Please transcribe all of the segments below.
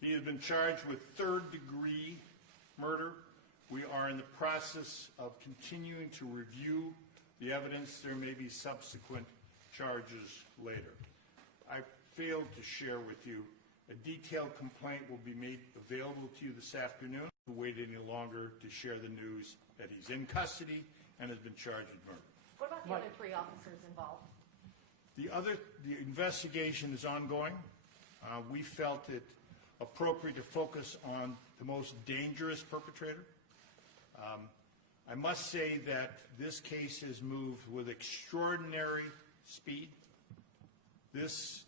He has been charged with third-degree murder. We are in the process of continuing to review the evidence. There may be subsequent charges later. I failed to share with you a detailed complaint will be made available to you this afternoon. To wait any longer to share the news that he's in custody and has been charged with murder. What about the other 3 officers involved? The investigation is ongoing. We felt it appropriate to focus on the most dangerous perpetrator. I must say that this case has moved with extraordinary speed. This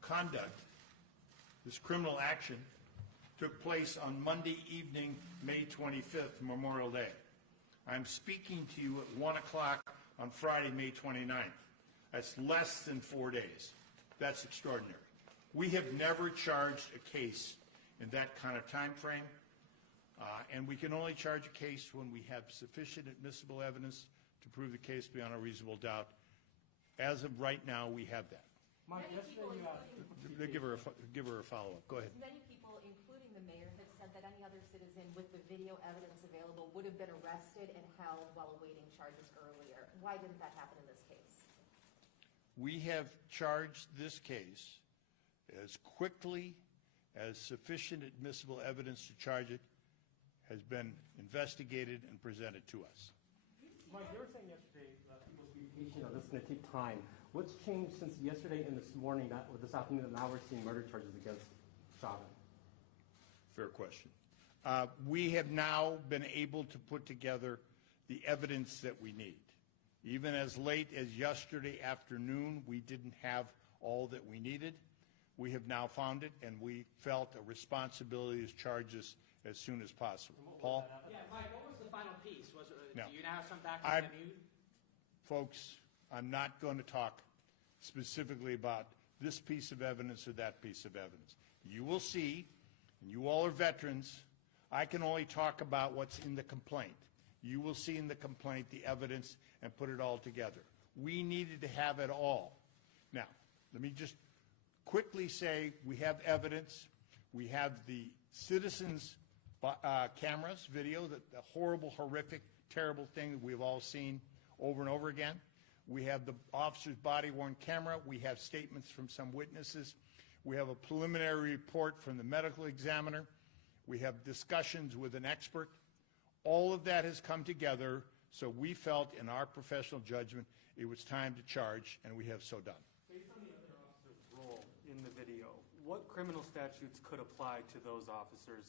conduct, this criminal action, took place on Monday evening, May 25th, Memorial Day. I'm speaking to you at 1 o'clock on Friday, May 29th. That's less than 4 days. That's extraordinary. We have never charged a case in that kind of time frame, and we can only charge a case when we have sufficient admissible evidence to prove the case beyond a reasonable doubt. As of right now, we have that. Mike, yesterday Give her a follow-up. Go ahead. Many people, including the mayor, have said that any other citizen with the video evidence available would have been arrested and held while awaiting charges earlier. Why didn't that happen in this case? We have charged this case as quickly as sufficient admissible evidence to charge it has been investigated and presented to us. Mike, you were saying yesterday people should be patient, or this is going to take time. What's changed since yesterday and this morning, or this afternoon, that now we're seeing murder charges against Chauvin? Fair question. We have now been able to put together the evidence that we need. Even as late as yesterday afternoon, we didn't have all that we needed. We have now found it, and we felt a responsibility to charge this as soon as possible. Paul? Yeah, Mike, what was the final piece? Was it, No. do you now have some background on you? Folks, I'm not going to talk specifically about this piece of evidence or that piece of evidence. You will see, and you all are veterans, I can only talk about what's in the complaint. You will see in the complaint the evidence and put it all together. We needed to have it all. Now, let me just quickly say we have evidence. We have the citizens' cameras, video, the horrible, horrific, terrible thing that we've all seen over and over again. We have the officer's body-worn camera. We have statements from some witnesses. We have a preliminary report from the medical examiner. We have discussions with an expert. All of that has come together, so we felt in our professional judgment it was time to charge, and we have so done. Based on the other officer's role in the video, what criminal statutes could apply to those officers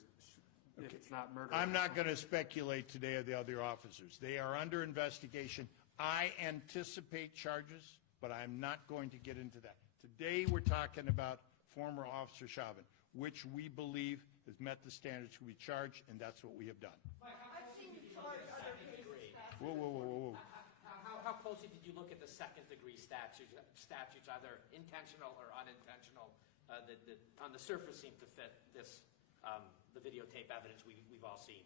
if it's not murder? I'm not going to speculate today of the other officers. They are under investigation. I anticipate charges, but I'm not going to get into that. Today we're talking about former Officer Chauvin, which we believe has met the standards to be charged, and that's what we have done. I've seen you charge other cases. Whoa, whoa, whoa, whoa, whoa. How closely did you look at the second-degree statutes, either intentional or unintentional, that on the surface seem to fit this, the videotape evidence we've all seen?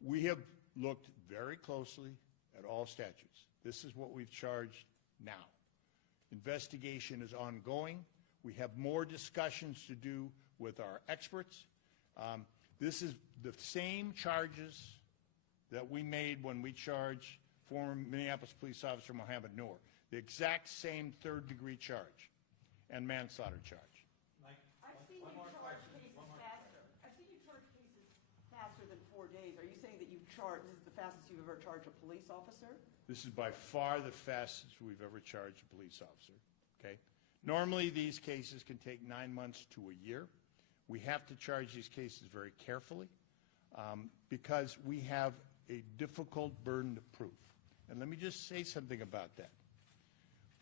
We have looked very closely at all statutes. This is what we've charged now. Investigation is ongoing. We have more discussions to do with our experts. This is the same charges that we made when we charged former Minneapolis police officer Mohammed Noor. The exact same third-degree charge and manslaughter charge. I've seen you charge cases faster. I've seen you charge cases faster than 4 days. Are you saying that you've charged, this is the fastest you've ever charged a police officer? This is by far the fastest we've ever charged a police officer, okay? Normally, these cases can take 9 months to a year. We have to charge these cases very carefully because we have a difficult burden of proof. And let me just say something about that.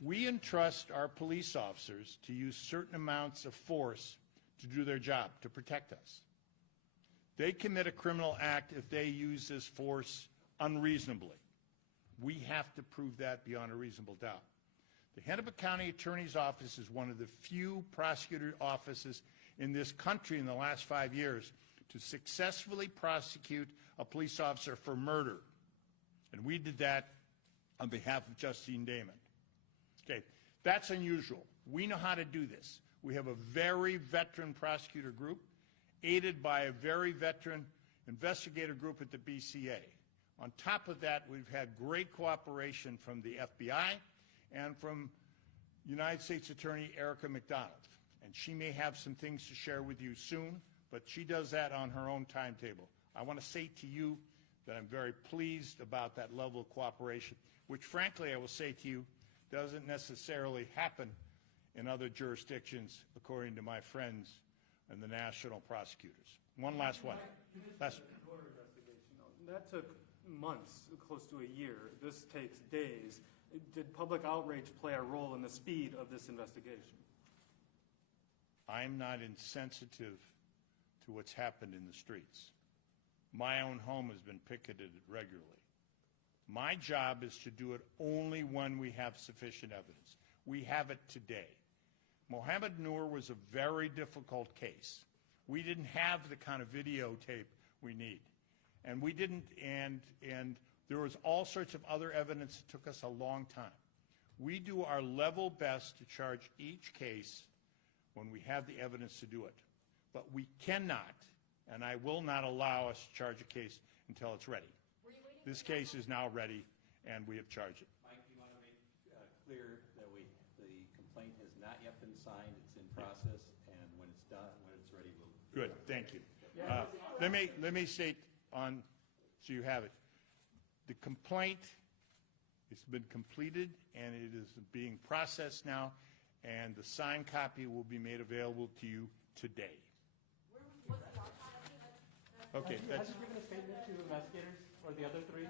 We entrust our police officers to use certain amounts of force to do their job, to protect us. They commit a criminal act if they use this force unreasonably. We have to prove that beyond a reasonable doubt. The Hennepin County Attorney's Office is one of the few prosecutor offices in this country in the last 5 years to successfully prosecute a police officer for murder. And we did that on behalf of Justine Damon. Okay, that's unusual. We know how to do this. We have a very veteran prosecutor group, aided by a very veteran investigator group at the BCA. On top of that, we've had great cooperation from the FBI and from United States Attorney Erica McDonald. And she may have some things to share with you soon, but she does that on her own timetable. I want to say to you that I'm very pleased about that level of cooperation, which frankly, I will say to you, doesn't necessarily happen in other jurisdictions, according to my friends and the national prosecutors. One last one. That took months, close to a year. This takes days. Did public outrage play a role in the speed of this investigation? I'm not insensitive to what's happened in the streets. My own home has been picketed regularly. My job is to do it only when we have sufficient evidence. We have it today. Mohammed Noor was a very difficult case. We didn't have the kind of videotape we need. And we didn't, and there was all sorts of other evidence that took us a long time. We do our level best to charge each case when we have the evidence to do it. But we cannot, and I will not allow us to charge a case until it's ready. This case is now ready, and we have charged it. Mike, you want to make clear that the complaint has not yet been signed, it's in process, and when it's done, when it's ready, we'll... Good, thank you. Let me state on, so you have it. The complaint has been completed, and it is being processed now, and the signed copy will be made available to you today. Okay, Has he given a statement to investigators or the other three?